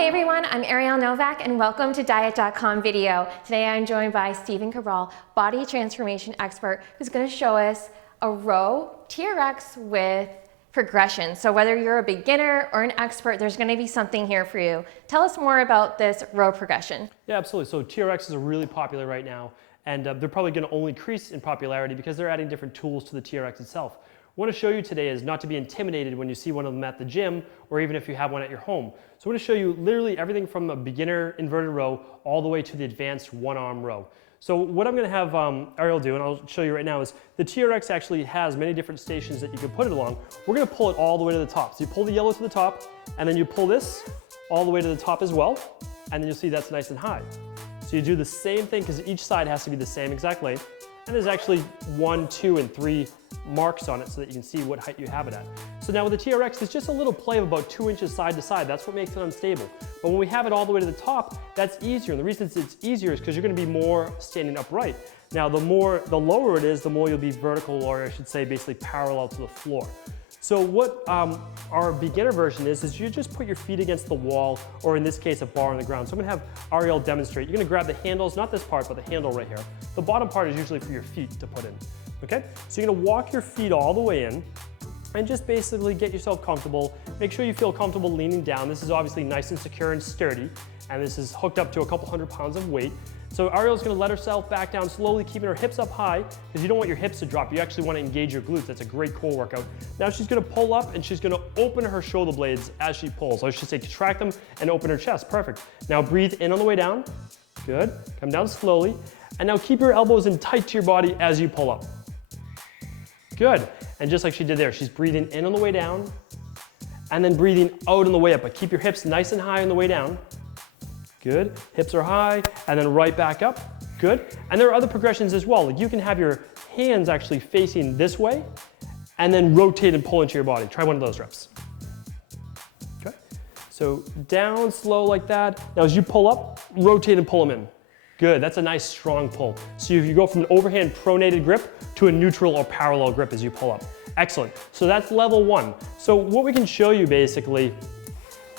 Hey everyone, I'm Ariel Novak and welcome to Diet.com video. Today I'm joined by Cabral, body transformation expert, who's going to show us a row TRX with progression. So whether you're a beginner or an expert, there's going to be something here for you. Tell us more about this row progression. Yeah, absolutely. So TRXs are really popular right now, and they're probably going to only increase in popularity because they're adding different tools to the TRX itself. What I want to show you today is not to be intimidated when you see one of them at the gym or even if you have one at your home. So I'm going to show you literally everything from a beginner inverted row all the way to the advanced one-arm row. So what I'm going to have Ariel do, and I'll show you right now, is the TRX actually has many different stations that you can put it along. We're going to pull it all the way to the top. So you pull the yellow to the top, and then you pull this all the way to the top as well, and then you'll see that's nice and high. So you do the same thing because each side has to be the same exact length, and there's actually 1, 2, and 3 marks on it so that you can see what height you have it at. So now with the TRX, it's just a little play of about 2 inches side to side. That's what makes it unstable. But when we have it all the way to the top, that's easier. And the reason it's easier is because you're going to be more standing upright. Now the lower it is, the more you'll be vertical, or I should say basically parallel to the floor. So what our beginner version is you just put your feet against the wall, or in this case, a bar on the ground. So I'm going to have Ariel demonstrate. You're going to grab the handles, not this part, but the handle right here. The bottom part is usually for your feet to put in. Okay? So you're going to walk your feet all the way in and just basically get yourself comfortable. Make sure you feel comfortable leaning down. This is obviously nice and secure and sturdy, and this is hooked up to a couple hundred pounds of weight. So Ariel's going to let herself back down slowly, keeping her hips up high, because you don't want your hips to drop. You actually want to engage your glutes. That's a great core workout. Now she's going to pull up, and she's going to open her shoulder blades as she pulls. Or I should say contract them and open her chest. Perfect. Now breathe in on the way down. Good. Come down slowly. And now keep your elbows in tight to your body as you pull up. Good. And just like she did there, she's breathing in on the way down, and then breathing out on the way up. But keep your hips nice and high on the way down. Good. Hips are high, and then right back up. Good. And there are other progressions as well. Like you can have your hands actually facing this way, and then rotate and pull into your body. Try one of those reps. Okay. So down slow like that. Now as you pull up, rotate and pull them in. Good. That's a nice strong pull. So if you go from an overhand pronated grip to a neutral or parallel grip as you pull up. Excellent. So that's level 1. So what we can show you basically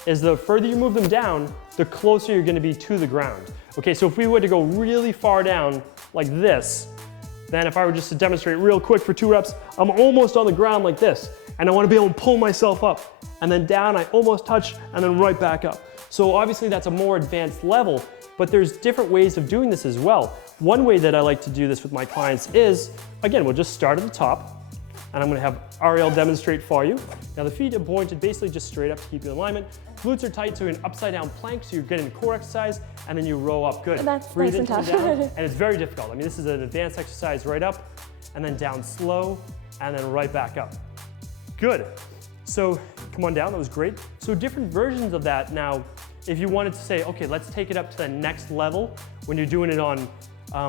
is the further you move them down, the closer you're going to be to the ground. Okay, so if we were to go really far down like this, then if I were just to demonstrate real quick for 2 reps, I'm almost on the ground like this, and I want to be able to pull myself up, and then down I almost touch, and then right back up. So obviously that's a more advanced level, but there's different ways of doing this as well. One way that I like to do this with my clients is, again, we'll just start at the top, and I'm going to have Ariel demonstrate for you. Now the feet are pointed basically just straight up to keep you in alignment. Glutes are tight, so you're in an upside down plank, so you're getting the core exercise, and then you row up. Good. That's breathe nice in, and come tough. down, and it's very difficult. I mean, this is an advanced exercise right up, and then down slow, and then right back up. Good. So come on down, that was great. So different versions of that. Now, if you wanted to say, okay, let's take it up to the next level, when you're doing it on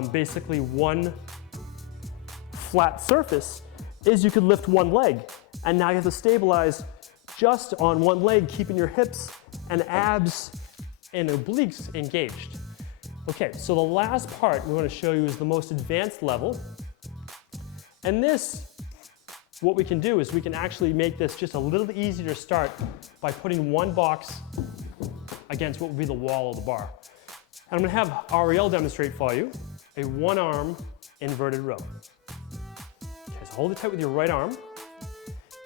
basically one flat surface, is you could lift one leg, and now you have to stabilize just on one leg, keeping your hips and abs and obliques engaged. Okay, so the last part we want to show you is the most advanced level. And this, what we can do is we can actually make this just a little easier to start by putting one box against what would be the wall of the bar. And I'm going to have Ariel demonstrate for you a one-arm inverted row. Okay, so hold it tight with your right arm,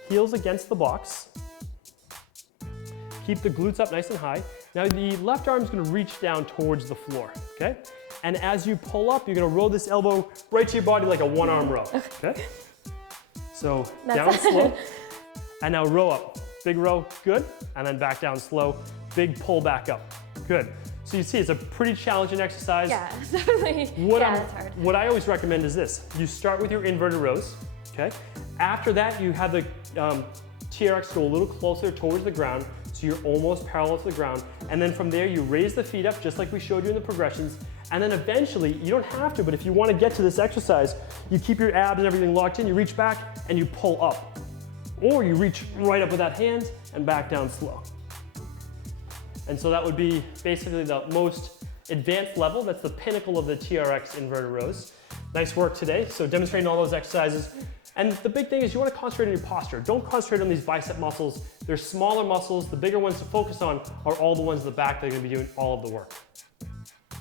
heels against the box. Keep the glutes up nice and high. Now the left arm is going to reach down towards the floor, okay? And as you pull up, you're going to roll this elbow right to your body like a one-arm row, okay? So down slow, and now row up. Big row, good, and then back down slow. Big pull back up, good. So you see it's a pretty challenging exercise. Yeah, definitely. It's hard. What I always recommend is this. You start with your inverted rows, okay? After that, you have the TRX go a little closer towards the ground, so you're almost parallel to the ground. And then from there, you raise the feet up, just like we showed you in the progressions. And then eventually, you don't have to, but if you want to get to this exercise, you keep your abs and everything locked in, you reach back and you pull up. Or you reach right up with that hand and back down slow. And so that would be basically the most advanced level. That's the pinnacle of the TRX inverted rows. Nice work today. So demonstrating all those exercises. And the big thing is you want to concentrate on your posture. Don't concentrate on these bicep muscles. They're smaller muscles. The bigger ones to focus on are all the ones in the back that are going to be doing all of the work.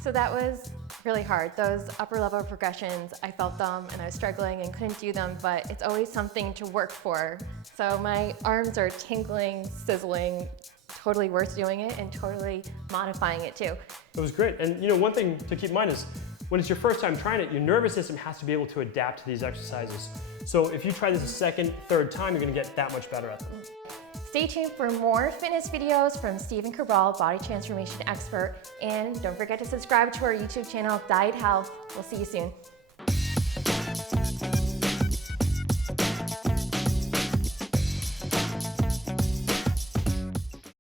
So that was really hard. Those upper level progressions, I felt them and I was struggling and couldn't do them, but it's always something to work for. So my arms are tingling, sizzling, totally worth doing it and totally modifying it too. It was great. And you know, one thing to keep in mind is when it's your first time trying it, your nervous system has to be able to adapt to these exercises. So if you try this a second, third time, you're going to get that much better at them. Stay tuned for more fitness videos from Stephen Cabral, body transformation expert. And don't forget to subscribe to our YouTube channel, DietHealth. We'll see you soon.